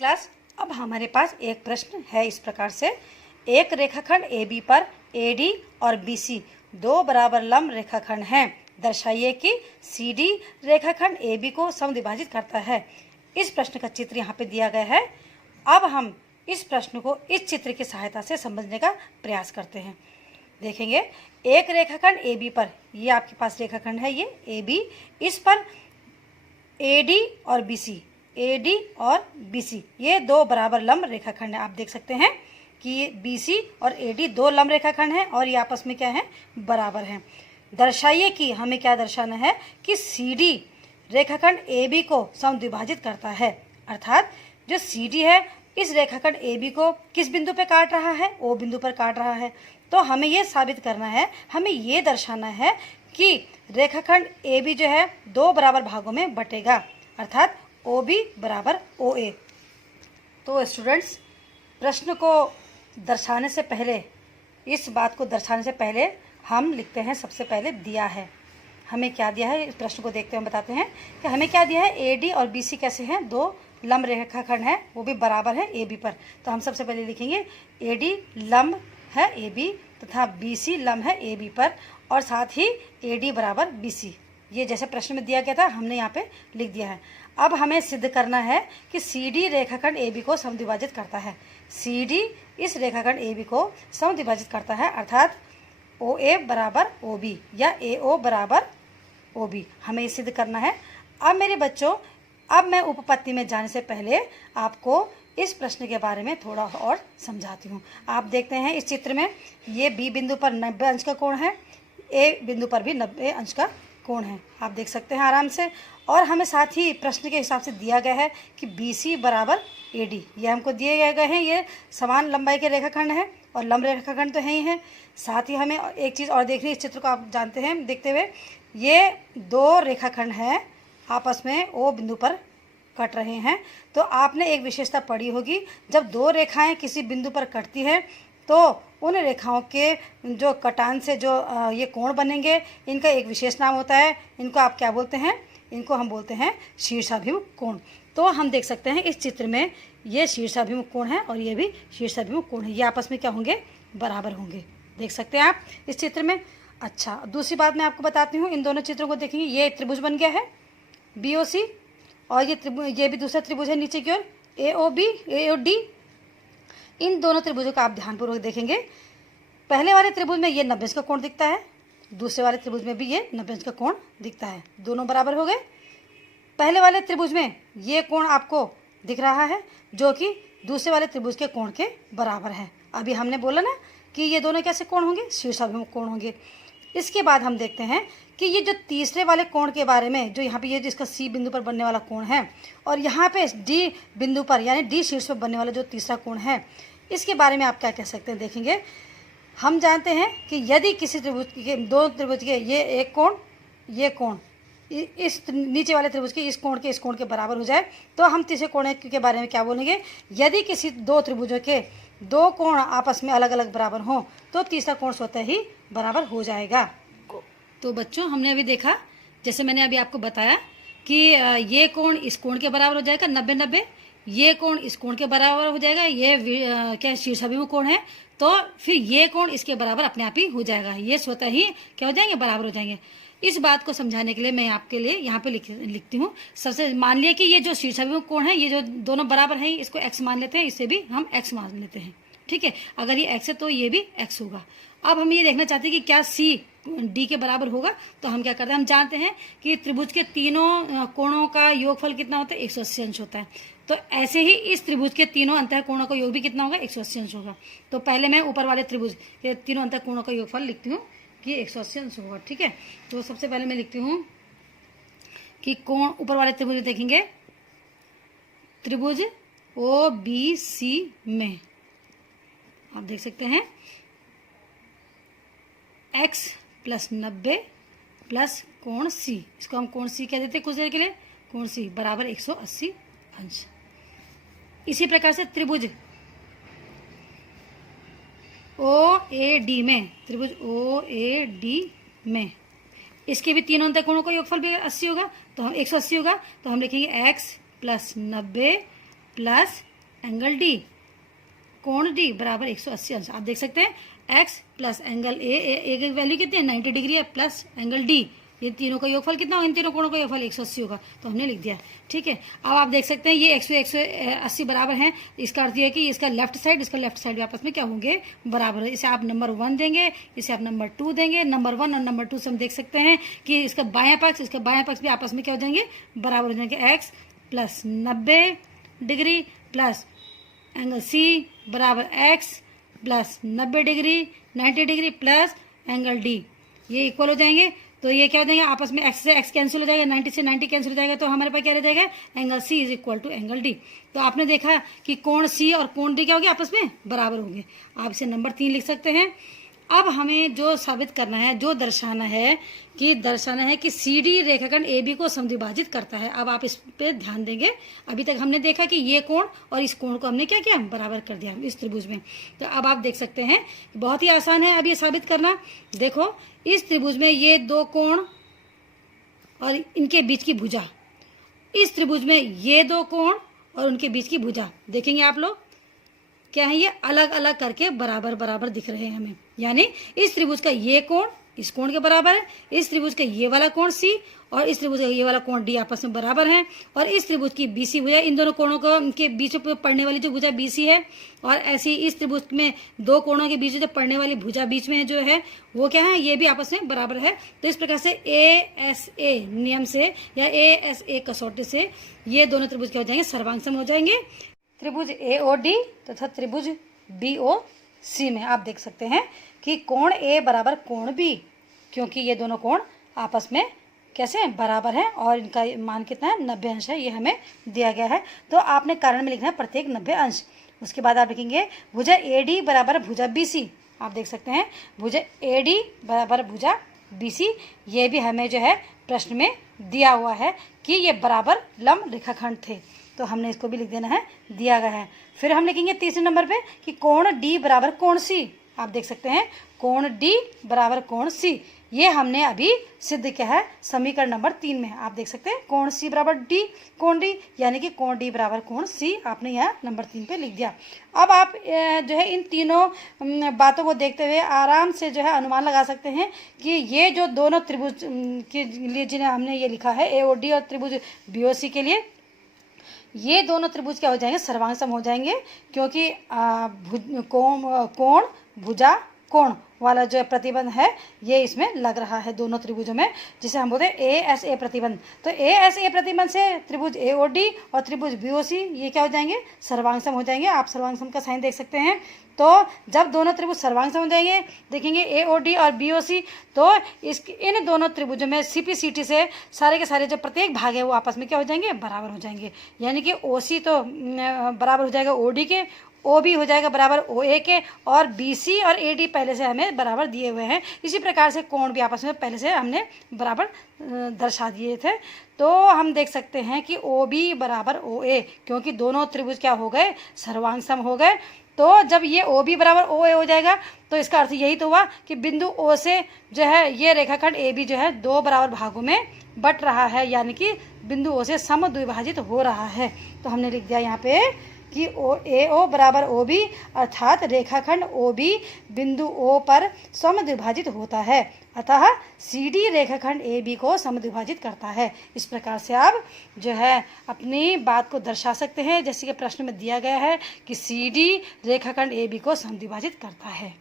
Class, अब हमारे पास एक प्रश्न है इस प्रकार से। एक रेखाखंड AB पर AD और BC दो बराबर लंब रेखाखंड हैं। दर्शाइए कि CD रेखाखंड AB को समद्विभाजित करता है। इस प्रश्न का चित्र यहाँ पे दिया गया है। अब हम इस प्रश्न को इस चित्र की सहायता से समझने का प्रयास करते हैं। देखेंगे, एक रेखाखंड AB पर, ये आपके पास रेखाखंड है, ये AB, इस पर AD और BC ये दो बराबर लंब रेखाखंड है। आप देख सकते हैं कि ये BC और AD दो लंब रेखाखंड हैं और ये आपस में क्या है, बराबर हैं। दर्शाइए कि, हमें क्या दर्शाना है कि CD रेखाखंड AB को समद्विभाजित करता है। अर्थात जो CD है इस रेखाखंड AB को किस बिंदु पर काट रहा है, O बिंदु पर काट रहा है। तो हमें ये साबित करना है, हमें ये दर्शाना है कि रेखाखंड AB जो है दो बराबर भागों में बटेगा, अर्थात OB बराबर OA। तो स्टूडेंट्स, प्रश्न को दर्शाने से पहले, इस बात को दर्शाने से पहले हम लिखते हैं सबसे पहले दिया है। हमें क्या दिया है, इस प्रश्न को देखते हुए बताते हैं कि हमें क्या दिया है। AD और BC कैसे हैं, दो लंब रेखाखंड हैं, वो भी बराबर है AB पर। तो हम सबसे पहले लिखेंगे AD लंब है AB तथा BC लंब है AB पर, और साथ ही AD बराबर BC। ये जैसे प्रश्न में दिया गया था हमने यहाँ पे लिख दिया है। अब हमें सिद्ध करना है कि CD रेखाखंड AB को समद्विभाजित करता है। CD इस रेखाखंड AB को समद्विभाजित करता है, अर्थात OA बराबर OB या AO बराबर OB, हमें ये सिद्ध करना है। अब मेरे बच्चों, अब मैं उपपत्ति में जाने से पहले आपको इस प्रश्न के बारे में थोड़ा और समझाती हूँ। आप देखते हैं इस चित्र में, ये B बिंदु पर 90 अंश का कोण है, A बिंदु पर भी 90 अंश का कोण है, आप देख सकते हैं आराम से। और हमें साथ ही प्रश्न के हिसाब से दिया गया है कि BC बराबर AD, ये हमको दिए गए हैं। ये समान लंबाई के रेखाखंड है और लंब रेखाखंड तो है ही है। साथ ही हमें एक चीज़ और देखनी है, इस चित्र को आप जानते हैं देखते हुए, ये दो रेखाखंड हैं आपस में O बिंदु पर कट रहे हैं। तो आपने एक विशेषता पढ़ी होगी, जब दो रेखाएं किसी बिंदु पर कटती हैं तो उन रेखाओं के जो कटान से जो ये कोण बनेंगे, इनका एक विशेष नाम होता है। इनको आप क्या बोलते हैं, इनको हम बोलते हैं शीर्षाभिमुख कोण। तो हम देख सकते हैं इस चित्र में ये शीर्षाभिमुख कोण है और ये भी शीर्षाभिमुख कोण है, ये आपस में क्या होंगे, बराबर होंगे। देख सकते हैं आप इस चित्र में। अच्छा, दूसरी बात मैं आपको बताती हूँ, इन दोनों चित्रों को देखेंगे, ये त्रिभुज बन गया है BOC, और ये भी दूसरा त्रिभुज है नीचे की ओर AOD। इन दोनों त्रिभुजों का आप ध्यानपूर्वक देखेंगे। पहले वाले त्रिभुज में ये 90 अंश का कोण दिखता है, दूसरे वाले त्रिभुज में भी ये 90 अंश का कोण दिखता है, दोनों बराबर हो गए। पहले वाले त्रिभुज में ये कोण आपको दिख रहा है जो कि दूसरे वाले त्रिभुज के कोण के बराबर है। अभी हमने बोला ना कि ये दोनों कैसे कोण होंगे, शीर्षाभिमुख कोण होंगे। इसके बाद हम देखते हैं कि ये जो तीसरे वाले कोण के बारे में, जो यहाँ पे ये जिसका C बिंदु पर बनने वाला कोण है और यहाँ पे D बिंदु पर यानी D शीर्ष पर बनने वाला जो तीसरा कोण है, इसके बारे में आप क्या कह सकते हैं। देखेंगे, हम जानते हैं कि यदि किसी त्रिभुज के, दो त्रिभुज के, ये एक कोण, ये कोण इस नीचे वाले त्रिभुज के इस कोण के बराबर हो जाए, तो हम तीसरे कोण के बारे में क्या बोलेंगे। यदि किसी दो त्रिभुजों के दो कोण आपस में अलग अलग बराबर हों तो तीसरा कोण स्वतः ही बराबर हो जाएगा। तो बच्चों, हमने अभी देखा, जैसे मैंने अभी आपको बताया कि ये कोण इस कोण के बराबर हो जाएगा 90-90, ये कोण इस कोण के बराबर हो जाएगा, ये क्या शीर्षाभिमुख कोण है, तो फिर ये कोण इसके बराबर अपने आप ही हो जाएगा, ये स्वतः ही क्या हो जाएंगे, बराबर हो जाएंगे। इस बात को समझाने के लिए मैं आपके लिए यहाँ पे लिखती हूँ। सबसे मान लिया कि ये जो शीर्षाभिमुख कोण है, ये जो दोनों बराबर हैं, इसको x मान लेते हैं, इसे भी हम x मान लेते हैं, ठीक है। अगर ये x है तो ये भी x होगा। अब हम ये देखना चाहते हैं कि क्या C D के बराबर होगा, तो हम क्या करते हैं, हम जानते हैं कि त्रिभुज के तीनों कोणों का योगफल कितना होता है, 180 अंश होता है। तो ऐसे ही इस त्रिभुज के तीनों अंतः कोणों का योग भी कितना होगा, 180 अंश होगा। तो पहले मैं ऊपर वाले त्रिभुज के तीनों अंतः कोणों का योगफल लिखती हूँ कि 180 अंश होगा, ठीक है। तो सबसे पहले मैं लिखती हूँ कि कोण, ऊपर वाले त्रिभुज देखेंगे, त्रिभुज OBC में आप देख सकते हैं x + 90 प्लस कोण C, इसको हम कोण C कह देते हैं कुछ देर के लिए, कोण C बराबर 180 अंश। इसी प्रकार से त्रिभुज OAD में, त्रिभुज OAD में इसके भी तीनों अंतः कोणों का योगफल भी 80 होगा, तो हम 180 होगा, तो हम लिखेंगे x + 90 प्लस एंगल डी, कोण डी बराबर 180 अंश। आप देख सकते हैं x प्लस एंगल ए की वैल्यू कितनी है 90 डिग्री है, प्लस एंगल डी, ये तीनों का योगफल कितना होगा, इन तीनों कोणों का योगफल 180 होगा, तो हमने लिख दिया। ठीक है, अब आप देख सकते हैं ये 180 बराबर है, इसका अर्थ ये है कि इसका लेफ्ट साइड इसका लेफ्ट साइड आपस में क्या होंगे, बराबर है। इसे आप नंबर 1 देंगे, इसे आप नंबर 2 देंगे। नंबर 1 और नंबर 2 से हम देख सकते हैं कि इसका बायां पक्ष इसका बायां पक्ष भी आपस में क्या हो जाएंगे, बराबर हो जाएंगे। x plus 90 degree plus angle C बराबर x plus 90 degree 90 degree plus angle D, ये इक्वल हो जाएंगे। तो ये क्या हो जाएंगे, आपस में x से x कैंसिल हो जाएगा, 90 से 90 कैंसिल हो जाएगा, तो हमारे पास क्या रह जाएगा, angle c is equal to angle d। तो आपने देखा कि कोण c और कोण d क्या हो गया, आपस में बराबर होंगे। आप इसे नंबर 3 लिख सकते हैं। अब हमें जो साबित करना है, जो दर्शाना है कि सी डी रेखाखंड ए बी को समद्विभाजित करता है। अब आप इस पे ध्यान देंगे, अभी तक हमने देखा कि ये कोण और इस कोण को हमने क्या किया, बराबर कर दिया इस त्रिभुज में। तो अब आप देख सकते हैं बहुत ही आसान है अब ये साबित करना। देखो इस त्रिभुज में ये दो कोण और इनके बीच की भुजा, इस त्रिभुज में ये दो कोण और उनके बीच की भुजा, देखेंगे आप लोग क्या है, ये अलग अलग करके बराबर बराबर दिख रहे हैं हमें। यानी इस त्रिभुज का ये कोण इस कोण के बराबर है, इस त्रिभुज का ये वाला कोण सी और इस त्रिभुज का ये वाला कोण डी आपस में बराबर है, और इस त्रिभुज की बीसी भुजा, इन दोनों कोणों के बीच में पड़ने वाली जो भुजा बीसी है, और ऐसी इस त्रिभुज में दो कोणों के बीच जो पड़ने वाली भुजा बीच में जो है वो क्या है, ये भी आपस में बराबर है। तो इस प्रकार से ASA नियम से या ASA कसौटी से ये दोनों त्रिभुज क्या हो जाएंगे, सर्वांग हो जाएंगे। त्रिभुज AOD तथा त्रिभुज BOC में आप देख सकते हैं कि कोण A बराबर कोण B, क्योंकि ये दोनों कोण आपस में कैसे हैं, बराबर हैं, और इनका मान कितना है, 90 अंश है, ये हमें दिया गया है। तो आपने कारण में लिखना है प्रत्येक 90 अंश। उसके बाद आप लिखेंगे भुजा AD बराबर भुजा BC। आप देख सकते हैं भुजा AD बराबर भुजा BC, ये भी हमें जो है प्रश्न में दिया हुआ है कि ये बराबर लंब रेखाखंड थे, तो हमने इसको भी लिख देना है, दिया गया है। फिर हम लिखेंगे तीसरे नंबर पे कि कोण D बराबर कोण C। आप देख सकते हैं कोण D बराबर कोण C, ये हमने अभी सिद्ध किया है समीकरण नंबर 3 में। आप देख सकते हैं कोण C बराबर D कोण D, यानी कि कोण D बराबर कोण C आपने यहाँ नंबर 3 पे लिख दिया। अब आप जो है इन तीनों बातों को देखते हुए आराम से जो है अनुमान लगा सकते हैं कि ये जो दोनों त्रिभुज के लिए जिन्हें हमने ये लिखा है AOD और त्रिभुज BOC के लिए, ये दोनों त्रिभुज क्या हो जाएंगे, सर्वांग सम हो जाएंगे, क्योंकि कोण भुजा कोण वाला जो प्रतिबंध है ये इसमें लग रहा है दोनों त्रिभुजों में, जिसे हम बोलते हैं ASA प्रतिबंध। तो ASA प्रतिबंध से त्रिभुज AOD और त्रिभुज BOC ये क्या हो जाएंगे, सर्वांग सम हो जाएंगे। आप सर्वांग सम का साइन देख सकते हैं। तो जब दोनों त्रिभुज सर्वांग सम हो जाएंगे, देखेंगे AOD और BOC, तो इन दोनों त्रिभुजों में CPCT से सारे के सारे जो प्रत्येक भाग है वो आपस में क्या हो जाएंगे, बराबर हो जाएंगे। यानी कि OC तो बराबर हो जाएगा OD के, OB हो जाएगा बराबर OA के, और BC और AD पहले से हमें बराबर दिए हुए हैं। इसी प्रकार से कोण भी आपस में पहले से हमने बराबर दर्शा दिए थे। तो हम देख सकते हैं कि OB बराबर OA, क्योंकि दोनों त्रिभुज क्या हो गए, सर्वांग सम हो गए। तो जब ये OB बराबर OA हो जाएगा तो इसका अर्थ यही तो हुआ कि बिंदु O से जो है ये रेखाखंड AB जो है दो बराबर भागों में बट रहा है, यानी कि बिंदु O से समद्विभाजित हो रहा है। तो हमने लिख दिया यहाँ पे कि AO बराबर OB, अर्थात रेखाखंड OB बिंदु O पर समद्विभाजित होता है, अतः CD रेखाखंड AB को समद्विभाजित करता है। इस प्रकार से आप जो है अपनी बात को दर्शा सकते हैं, जैसे कि प्रश्न में दिया गया है कि CD रेखाखंड AB को समद्विभाजित करता है।